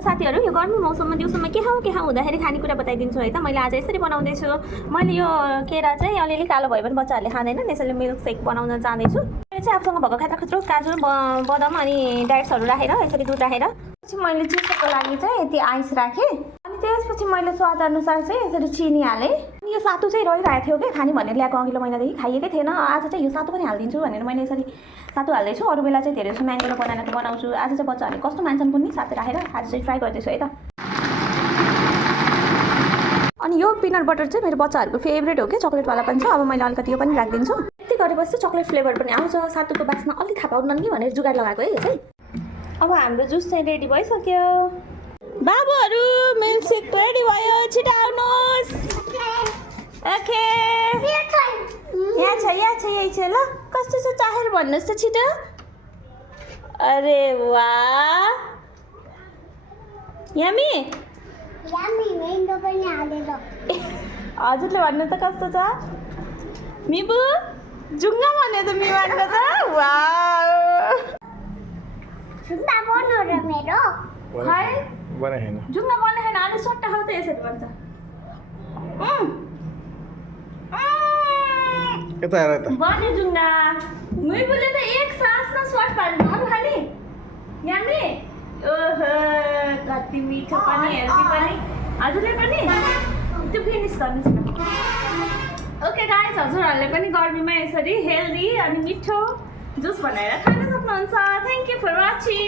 साथीहरू यो गर्मी मौसममा दिउँसोमा के खाउँ हुँदाखेरि खानेकुरा बताइदिन्छु है त। मैले आज यसरी बनाउँदैछु। मैले यो केरा चाहिँ अलिअलि कालो भयो भने बच्चाहरूले खाँदैनन्, यसैले मिल्क सेक बनाउन जाँदैछु। मैले चाहिँ आफूसँग भएको खतरा काजु बदाम अनि डाइट्सहरू राखेर यसरी दुध राखेर पछि मैले चिसोको लागि चाहिँ यति आइस राखेँ। अनि त्यसपछि मैले स्वाद अनुसार चाहिँ यसरी चिनी हालेँ। अनि यो सातु चाहिँ रहिरहेको थियो क्या, खाने भनेर ल्याएको अघिल्लो महिनादेखि खाइएकै थिएन। आज चाहिँ यो सातु पनि हालिदिन्छु भनेर मैले यसरी सातु हाल्दैछु। अरू बेला चाहिँ धेरै जस्तो म्याङ्गोलो बनाएर बनाउँछु। आज चाहिँ बच्चाहरूले कस्तो मान्छन् पनि सातु राखेर आज चाहिँ ट्राई गर्दैछु है त। अनि यो पिनट बटर चाहिँ मेरो बच्चाहरूको फेभरेट हो कि, चक्लेटवाला पनि छ। अब मैले अलिकति यो पनि राखिदिन्छु। यति गरेपछि चक्लेट फ्लेभर पनि आउँछ। सातुको बास्ना अलि थाहा पाउनु कि भनेर जुगाड लगाएको है यो चाहिँ। अब हाम्रो जुस चाहिँ रेडी भइसक्यो। बाबुहरू मिल्कसेक रेडी भयो, छिटो आउनुहोस्। ओके यहाँ छ यही छ। ल कस्तो छ चाहेर भन्नुहोस् त छिटो। अरे वाह यमी हजुरले भन्नु त कस्तो छ? मिबु जुङ्गा भन्यो त मिवानको त। वाह जुङ्गा बन्ने छैन, अलि सट्टा खाऊ त यसरी भन्छ। बन्यो जुङ्गा। मिबुले त एक सासमा स्वाद पार्दैन अरू खाने यमी। ओहो कति मिठो पनि हेल्दी पनि। हजुरले पनि त्यो फिनिस गर्नुहोस् न। ओके गाइस, हजुरहरूले पनि गर्मीमा यसरी हेल्दी अनि मिठो जुस बनाएर खान सक्नुहुन्छ। Thank you for watching.